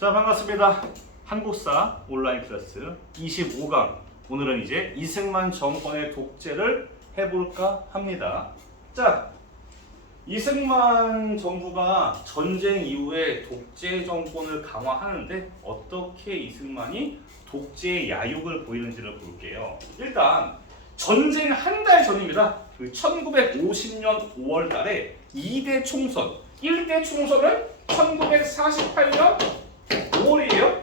자, 반갑습니다. 한국사 온라인 클래스 25강. 오늘은 이제 이승만 정권의 독재를 해볼까 합니다. 자, 이승만 정부가 전쟁 이후에 독재 정권을 강화하는데 어떻게 이승만이 독재의 야욕을 보이는지를 볼게요. 일단 전쟁 한 달 전입니다. 1950년 5월 달에 2대 총선, 1대 총선은 1948년 5월이에요.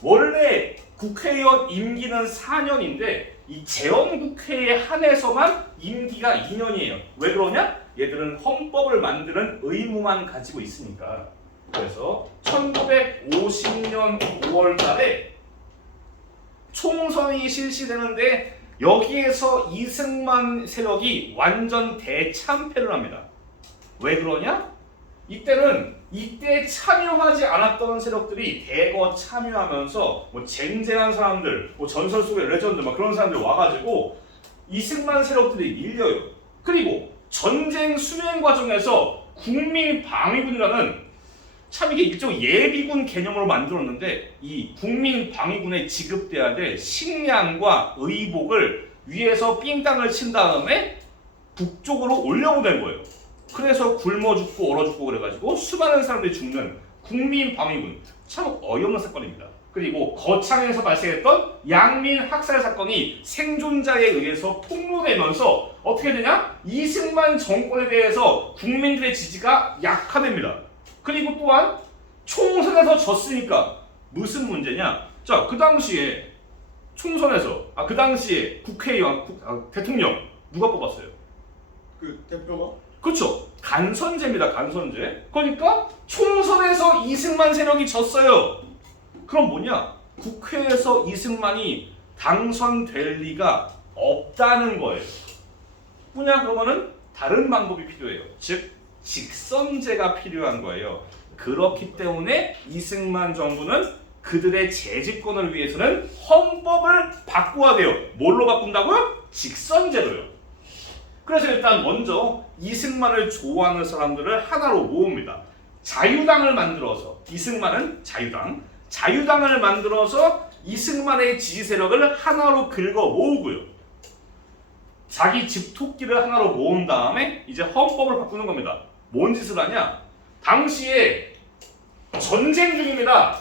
원래 국회의원 임기는 4년인데 이 재헌국회에 한해서만 임기가 2년이에요. 왜 그러냐? 얘들은 헌법을 만드는 의무만 가지고 있으니까. 그래서 1950년 5월 달에 총선이 실시되는데 여기에서 이승만 세력이 완전 대참패를 합니다. 왜 그러냐? 이때 참여하지 않았던 세력들이 대거 참여하면서 뭐 쟁쟁한 사람들, 뭐 전설 속의 레전드 막 그런 사람들 와가지고 이승만 세력들이 밀려요. 그리고 전쟁 수행 과정에서 국민방위군이라는 참 이게 일종 예비군 개념으로 만들었는데 이 국민방위군에 지급돼야 될 식량과 의복을 위에서 삥땅을 친 다음에 북쪽으로 올려보낸 거예요. 그래서 굶어 죽고 얼어 죽고 그래가지고 수많은 사람들이 죽는 국민방위군, 참 어이없는 사건입니다. 그리고 거창에서 발생했던 양민 학살 사건이 생존자에 의해서 폭로되면서 어떻게 되냐? 이승만 정권에 대해서 국민들의 지지가 약화됩니다. 그리고 또한 총선에서 졌으니까 무슨 문제냐? 자, 그 당시에 총선에서 그 당시에 국회의원, 대통령 누가 뽑았어요? 그 대표가? 그렇죠. 간선제입니다. 간선제. 그러니까 총선에서 이승만 세력이 졌어요. 그럼 뭐냐? 국회에서 이승만이 당선될 리가 없다는 거예요. 뭐냐? 그러면은 다른 방법이 필요해요. 즉 직선제가 필요한 거예요. 그렇기 때문에 이승만 정부는 그들의 재집권을 위해서는 헌법을 바꿔야 돼요. 뭘로 바꾼다고요? 직선제로요. 그래서 일단 먼저 이승만을 좋아하는 사람들을 하나로 모읍니다. 자유당을 만들어서, 이승만은 자유당을 만들어서 이승만의 지지 세력을 하나로 긁어 모으고요. 자기 집토끼를 하나로 모은 다음에 이제 헌법을 바꾸는 겁니다. 뭔 짓을 하냐? 당시에 전쟁 중입니다.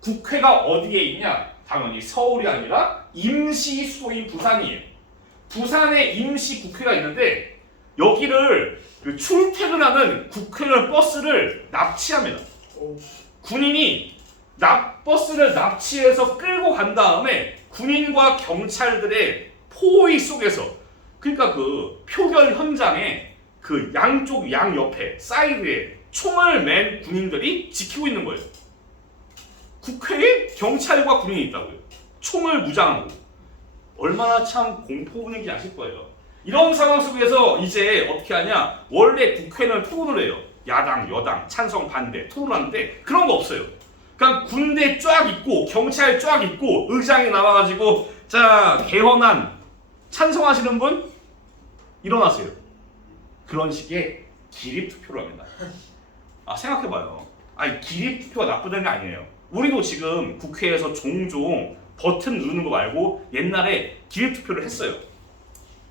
국회가 어디에 있냐? 당연히 서울이 아니라 임시 수도인 부산이에요. 부산에 임시 국회가 있는데 여기를 출퇴근하는 국회의원 버스를 납치합니다. 군인이 버스를 납치해서 끌고 간 다음에 군인과 경찰들의 포위 속에서, 그러니까 그 표결 현장에 그 양쪽 양옆에 사이드에 총을 맨 군인들이 지키고 있는 거예요. 국회에 경찰과 군인이 있다고요. 총을 무장하고. 얼마나 참 공포 분위기 아실 거예요. 이런 상황 속에서 이제 어떻게 하냐? 원래 국회는 토론을 해요. 야당, 여당, 찬성, 반대 토론하는데 그런 거 없어요. 그냥 군대 쫙 있고 경찰 쫙 있고 의장이 나와가지고 자, 개헌안 찬성하시는 분 일어나세요. 그런 식의 기립투표를 합니다. 생각해봐요. 기립투표가 나쁘다는 게 아니에요. 우리도 지금 국회에서 종종 버튼 누르는 거 말고 옛날에 기립투표를 했어요.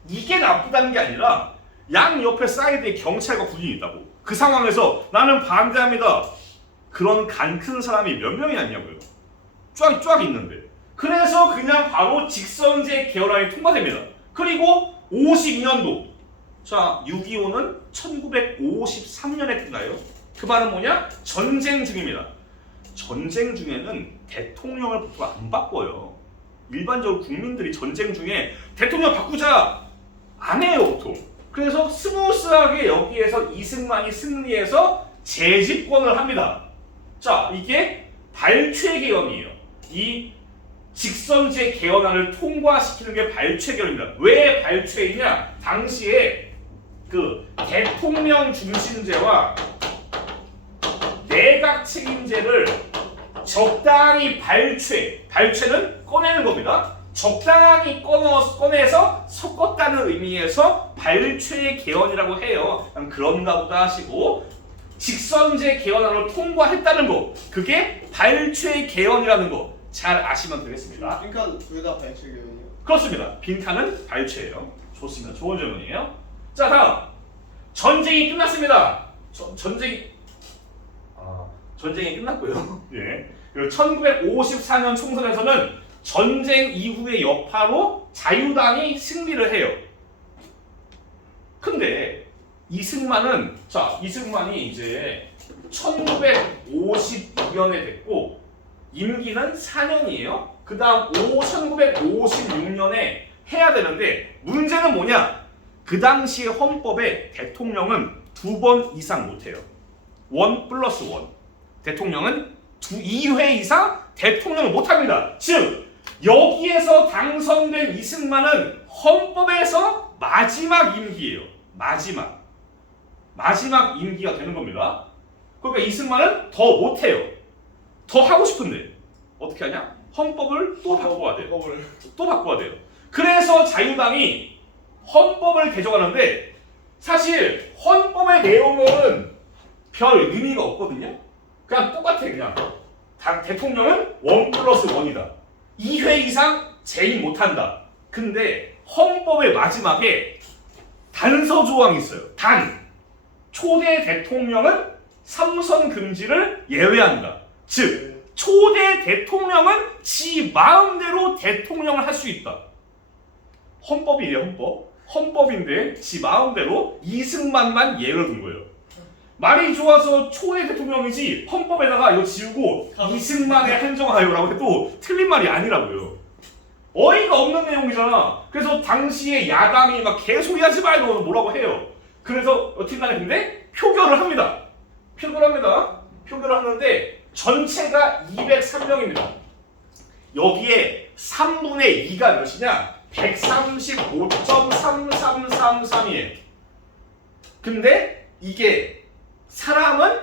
이게 나쁘다는 게 아니라 양 옆에 사이드에 경찰과 군인이 있다고. 그 상황에서 나는 반대합니다. 그런 간 큰 사람이 몇 명이 있냐고요. 쫙 있는데. 그래서 그냥 바로 직선제 개헌안이 통과됩니다. 그리고 52년도. 자, 6.25는 1953년에 끝나요. 그 말은 뭐냐? 전쟁 중입니다. 전쟁 중에는 대통령을 보통 안 바꿔요. 일반적으로 국민들이 전쟁 중에 대통령 바꾸자 안 해요, 보통. 그래서 스무스하게 여기에서 이승만이 승리해서 재집권을 합니다. 자, 이게 발췌 개헌이에요. 이 직선제 개헌안을 통과시키는 게 발췌 개헌입니다. 왜 발췌이냐? 당시에 그 대통령 중심제와 내각 책임제를 적당히 발췌는 꺼내는 겁니다. 적당히 꺼내서 섞었다는 의미에서 발췌 개헌이라고 해요. 그런가 보다 하시고 직선제 개헌안을 통과했다는 거, 그게 발췌 개헌이라는 거 잘 아시면 되겠습니다. 그러니까 둘 다 발췌개헌이요? 그렇습니다. 빈칸은 발췌예요. 좋습니다. 좋은 질문이에요. 자, 다음 전쟁이 끝났습니다. 전쟁이 끝났고요. 예. 그리고 1954년 총선에서는 전쟁 이후의 여파로 자유당이 승리를 해요. 근데 이승만이 이제 1956년에 됐고 임기는 4년이에요. 그 다음 1956년에 해야 되는데 문제는 뭐냐? 그 당시의 헌법에 대통령은 2번 이상 못해요. 1+1. 대통령은 2회 이상 대통령을 못합니다. 즉 여기에서 당선된 이승만은 헌법에서 마지막 임기예요. 마지막 임기가 되는 겁니다. 그러니까 이승만은 더 못해요. 더 하고 싶은데 어떻게 하냐? 헌법을 또 바꿔야 돼요. 또 바꿔야 돼요. 그래서 자유당이 헌법을 개정하는데 사실 헌법의 내용은 별 의미가 없거든요. 그냥 똑같아. 그냥 대통령은 1+1이다. 2회 이상 재임 못한다. 근데 헌법의 마지막에 단서 조항이 있어요. 초대 대통령은 3선 금지를 예외한다. 즉 초대 대통령은 지 마음대로 대통령을 할 수 있다. 헌법이에요. 헌법인데 지 마음대로 이승만만 예외를 둔 거예요. 말이 좋아서 초대 대통령이지 헌법에다가 이거 지우고 이승만의 한정하여라고 해도 틀린 말이 아니라고요. 어이가 없는 내용이잖아. 그래서 당시에 야당이 막 개소리 하지 마 이러고 뭐라고 해요. 그래서 어떻게 간에 근데 표결을 합니다. 표결을 하는데 전체가 203명입니다. 여기에 3분의 2가 몇이냐? 135.3333이에요. 근데 이게 사람은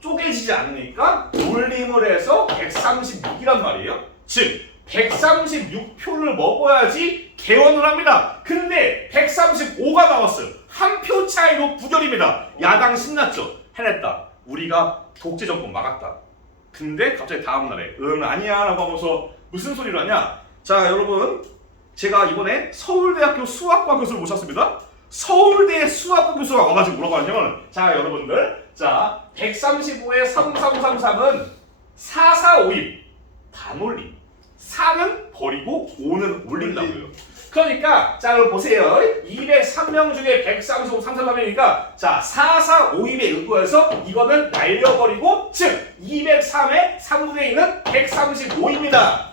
쪼개지지 않으니까 돌림을 해서 136이란 말이에요. 즉 136표를 먹어야지 개헌을 합니다. 근데 135가 나왔어요. 한 표 차이로 부결입니다. 야당 신났죠. 해냈다. 우리가 독재 정권 막았다. 근데 갑자기 다음날에 아니야 라고 하면서 무슨 소리를 하냐? 자 여러분, 제가 이번에 서울대학교 수학과 교수를 모셨습니다. 서울대 수학과 교수가 와가지고 뭐라고 하냐면, 자 여러분들, 자 135에 3333은 4452 반올림, 4는 버리고 5는 올린다고요. 그러니까 자 여러분 보세요. 203명 중에 135, 33명이니까 자 4452에 의거해서 이거는 날려버리고, 즉 203의 3분의 2는 135입니다.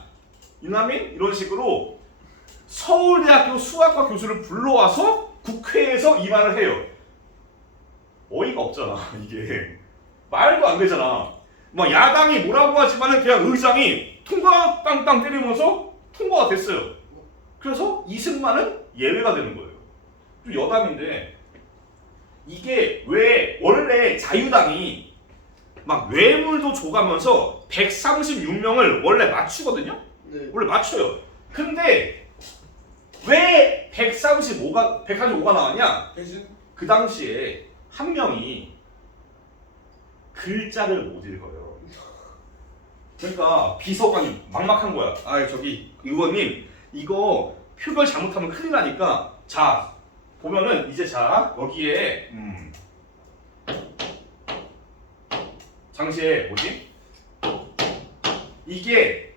유나민 이런 식으로 서울대학교 수학과 교수를 불러와서 국회에서 이 말을 해요. 어이가 없잖아. 이게 말도 안 되잖아. 막 야당이 뭐라고 하지만은 그냥 의장이 통과 땅땅 때리면서 통과가 됐어요. 그래서 이승만은 예외가 되는 거예요. 좀 여담인데 이게 왜 원래 자유당이 막 뇌물도 줘가면서 136명을 원래 맞추거든요. 네. 원래 맞춰요. 근데 왜 135가 나왔냐? 대신 그 당시에 한 명이 글자를 못 읽어요. 그러니까 비서관이 막막한 거야. 아 저기 의원님 이거 표결 잘못하면 큰일 나니까 자 보면은 이제 자 여기에 당시에 뭐지? 이게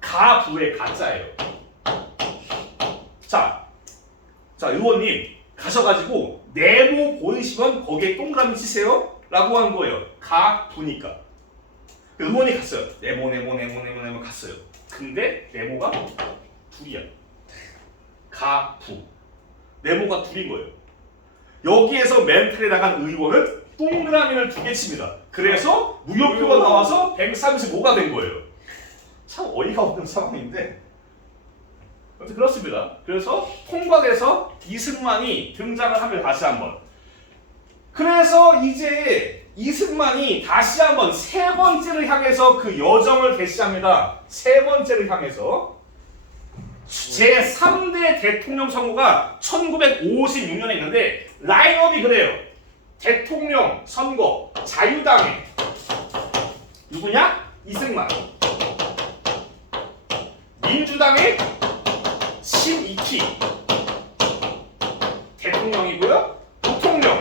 가부의 가짜예요. 자 의원님 가셔가지고 네모 보이시면 거기에 동그라미 치세요 라고 한 거예요. 가부니까 의원이 갔어요. 네모 갔어요. 근데 네모가 둘이야. 가부 네모가 둘인 거예요. 여기에서 멘탈에 나간 의원은 동그라미를 2개 칩니다. 그래서 무효표가 나와서 135가 된 거예요. 참 어이가 없는 상황인데 그렇습니다. 그래서 통과돼서 이승만이 등장을 하면 다시 한번. 그래서 이제 이승만이 다시 한번 세 번째를 향해서 그 여정을 개시합니다. 세 번째를 향해서 제3대 대통령 선거가 1956년에 있는데 라인업이 그래요. 대통령 선거 자유당의 누구냐? 이승만. 민주당의 신익희 대통령이고요. 부통령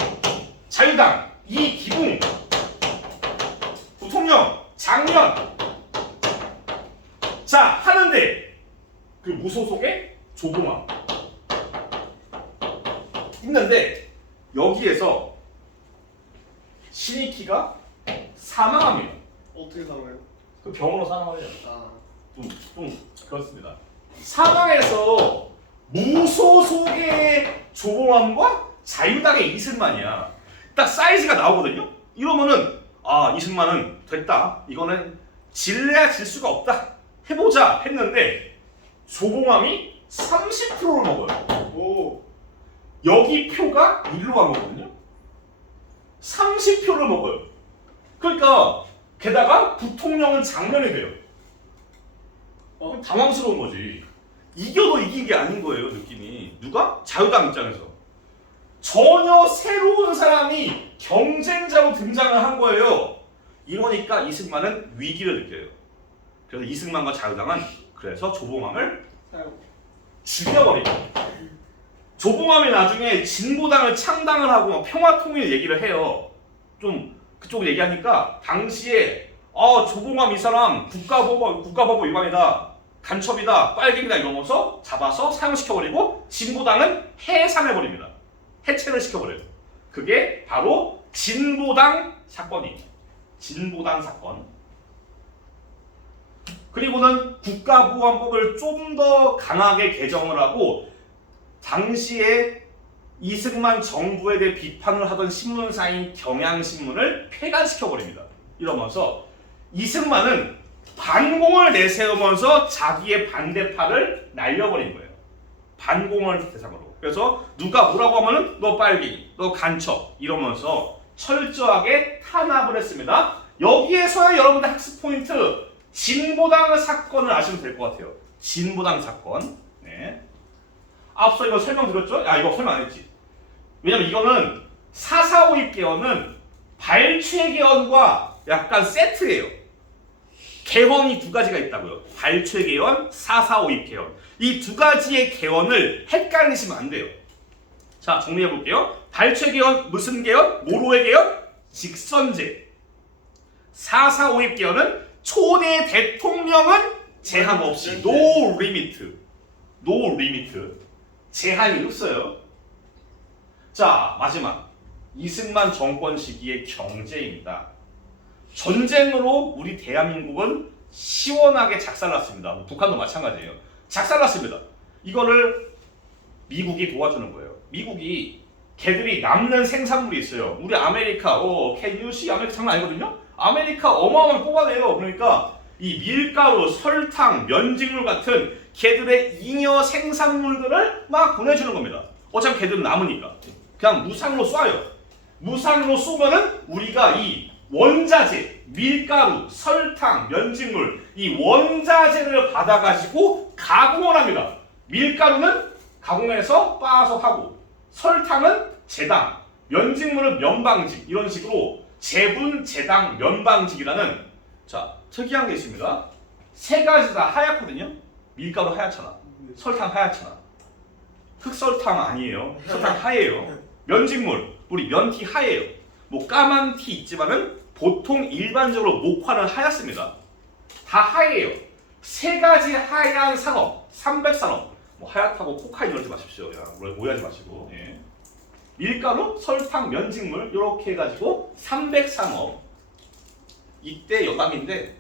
자유당 이기붕, 부통령 장년. 자, 하는데 그 무소속의 조봉암 있는데 여기에서 신익희가 사망합니다. 어떻게 살아요? 그 병으로 사망하죠. 아, 그렇습니다. 사망해서 무소속의 조봉암과 자유당의 이승만이야. 딱 사이즈가 나오거든요. 이러면은 이승만은 됐다. 이거는 질래야 질 수가 없다. 해보자 했는데 조봉암이 30%를 먹어요. 오, 여기 표가 일로 간 거거든요. 30표를 먹어요. 그러니까 게다가 부통령은 장면이 돼요. 당황스러운 거지. 이겨도 이긴 게 아닌 거예요, 느낌이. 누가? 자유당 입장에서. 전혀 새로운 사람이 경쟁자로 등장을 한 거예요. 이러니까 이승만은 위기를 느껴요. 그래서 이승만과 자유당은 그래서 조봉암을 사용. 죽여버리죠. 조봉암이 나중에 진보당을 창당을 하고 막 평화통일 얘기를 해요. 좀 그쪽 얘기하니까 당시에 조봉암 이 사람 국가보복 위반이다, 간첩이다, 빨갱이다 이러면서 잡아서 사형시켜버리고 진보당은 해산해버립니다. 해체를 시켜버려요. 그게 바로 진보당 사건이에요. 진보당 사건. 그리고는 국가보안법을 좀 더 강하게 개정을 하고 당시에 이승만 정부에 대해 비판을 하던 신문사인 경향신문을 폐간시켜버립니다. 이러면서 이승만은 반공을 내세우면서 자기의 반대파를 날려버린 거예요. 반공을 대상으로. 그래서 누가 뭐라고 하면은 너 빨갱이, 너 간첩 이러면서 철저하게 탄압을 했습니다. 여기에서의 여러분들 학습 포인트, 진보당 사건을 아시면 될 것 같아요. 진보당 사건. 네. 앞서 이거 설명드렸죠? 이거 설명 안 했지. 왜냐면 이거는 4.4.5입 개헌은 발췌 개헌과 약간 세트예요. 개헌이 두 가지가 있다고요. 발췌 개헌, 4.4.5입 개헌. 이 두 가지의 개헌을 헷갈리시면 안 돼요. 자, 정리해 볼게요. 발췌 개헌 무슨 개헌? 뭐로의 개헌? 직선제. 4.4.5입 개헌은 초대 대통령은 제한 없이 no limit. no limit. 제한이 없어요. 자, 마지막. 이승만 정권 시기의 경제입니다. 전쟁으로 우리 대한민국은 시원하게 작살났습니다. 북한도 마찬가지예요. 작살났습니다. 이거를 미국이 도와주는 거예요. 미국이 걔들이 남는 생산물이 있어요. 우리 아메리카, can you see? 아메리카 장난 아니거든요? 아메리카 어마어마하게 뽑아내요. 그러니까 이 밀가루, 설탕, 면직물 같은 걔들의 잉여 생산물들을 막 보내주는 겁니다. 어차피 걔들은 남으니까. 그냥 무상으로 쏴요. 무상으로 쏘면은 우리가 이 원자재, 밀가루, 설탕, 면직물 이 원자재를 받아가지고 가공을 합니다. 밀가루는 가공해서 빻아서 하고 설탕은 제당, 면직물은 면방직 이런 식으로 제분, 제당, 면방직이라는 특이한 게 있습니다. 세 가지 다 하얗거든요. 밀가루 하얗잖아. 설탕 하얗잖아. 흑설탕 아니에요. 설탕 하얘요. 면직물, 우리 면티 하얘요. 뭐 까만 티 있지만은 보통 일반적으로 목화는 하얗습니다. 다 하얘요. 세 가지 하얀 산업, 300산업. 뭐 하얗다고 코카인 이러지 마십시오. 오해하지 마시고. 예. 밀가루, 설탕, 면직물 이렇게 해가지고 300산업. 이때 여당인데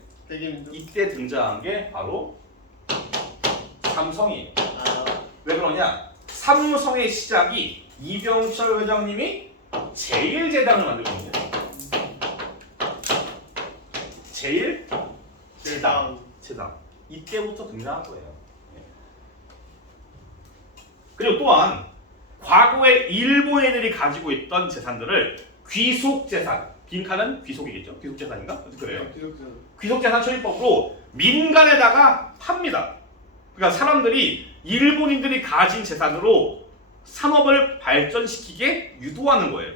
이때 등장한 게 바로 삼성이에요. 왜 그러냐? 삼성의 시작이 이병철 회장님이 제일제당을 만들거든요. 제일제당. 이때부터 등장한 거예요. 그리고 또한 과거에 일본 애들이 가지고 있던 재산들을 귀속재산, 빈칸은 귀속이겠죠? 귀속재산인가? 그래요. 귀속재산 처리법으로 민간에다가 팝니다. 그러니까 사람들이 일본인들이 가진 재산으로 산업을 발전시키게 유도하는 거예요.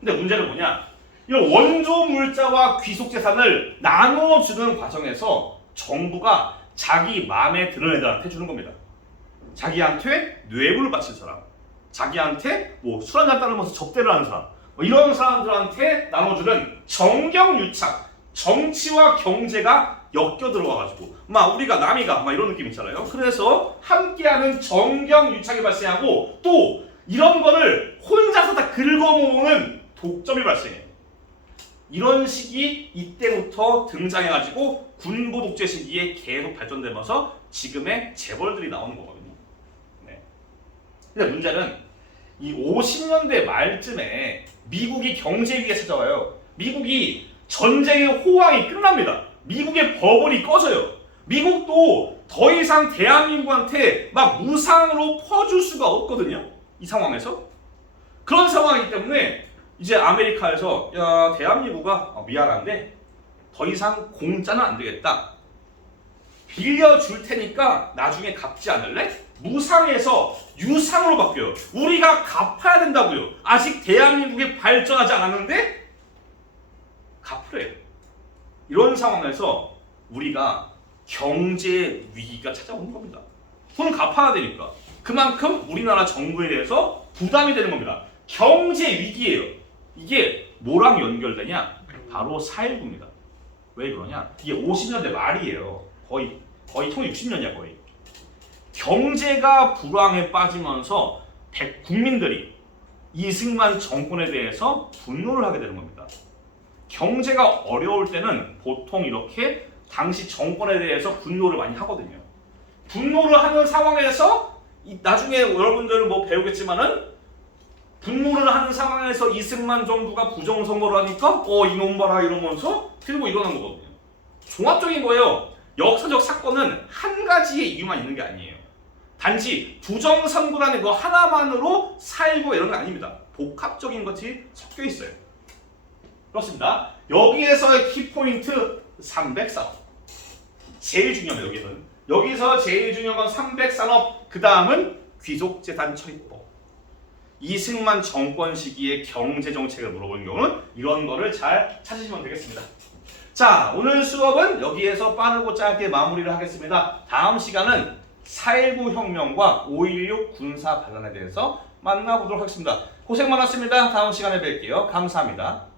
근데 문제는 뭐냐? 이런 원조 물자와 귀속 재산을 나눠주는 과정에서 정부가 자기 마음에 드는 애들한테 주는 겁니다. 자기한테 뇌물을 바칠 사람, 자기한테 뭐 술 한잔 따르면서 접대를 하는 사람, 뭐 이런 사람들한테 나눠주는 정경유착, 정치와 경제가 엮여 들어와가지고 막 우리가 남이가 막 이런 느낌 있잖아요. 그래서 함께하는 정경유착이 발생하고 또 이런 거를 혼자서 다 긁어모으는 독점이 발생해요. 이런 식이 이때부터 등장해가지고 군부 독재 시기에 계속 발전되면서 지금의 재벌들이 나오는 거거든요. 네. 근데 문제는 이 50년대 말쯤에 미국이 경제 위기가 찾아와요. 미국이 전쟁의 호황이 끝납니다. 미국의 버블이 꺼져요. 미국도 더 이상 대한민국한테 막 무상으로 퍼줄 수가 없거든요. 이 상황에서. 그런 상황이기 때문에 이제 아메리카에서 야 대한민국아 미안한데 더 이상 공짜는 안 되겠다. 빌려줄 테니까 나중에 갚지 않을래? 무상에서 유상으로 바뀌어요. 우리가 갚아야 된다고요. 아직 대한민국이 발전하지 않았는데 갚으래요. 이런 상황에서 우리가 경제 위기가 찾아오는 겁니다. 돈 갚아야 되니까. 그만큼 우리나라 정부에 대해서 부담이 되는 겁니다. 경제 위기예요. 이게 뭐랑 연결되냐? 바로 4.19입니다. 왜 그러냐? 이게 50년대 말이에요. 거의 1960년이야 거의. 경제가 불황에 빠지면서 국민들이 이승만 정권에 대해서 분노를 하게 되는 겁니다. 경제가 어려울 때는 보통 이렇게 당시 정권에 대해서 분노를 많이 하거든요. 분노를 하는 상황에서 나중에 여러분들은 뭐 배우겠지만은 분노를 하는 상황에서 이승만 정부가 부정선거를 하니까 이놈 봐라 이러면서 들고 일어난 거거든요. 종합적인 거예요. 역사적 사건은 한 가지의 이유만 있는 게 아니에요. 단지 부정선거라는 거 하나만으로 4.19 이런 거 아닙니다. 복합적인 것이 섞여 있어요. 그렇습니다. 여기에서의 키포인트 300산업. 제일 중요해요. 여기서는. 여기서 제일 중요한 건 300산업. 그 다음은 귀속재산 처리법. 이승만 정권 시기의 경제정책을 물어보는 경우는 이런 거를 잘 찾으시면 되겠습니다. 자, 오늘 수업은 여기에서 빠르고 짧게 마무리를 하겠습니다. 다음 시간은 4.19 혁명과 5.16 군사 반란에 대해서 만나보도록 하겠습니다. 고생 많았습니다. 다음 시간에 뵐게요. 감사합니다.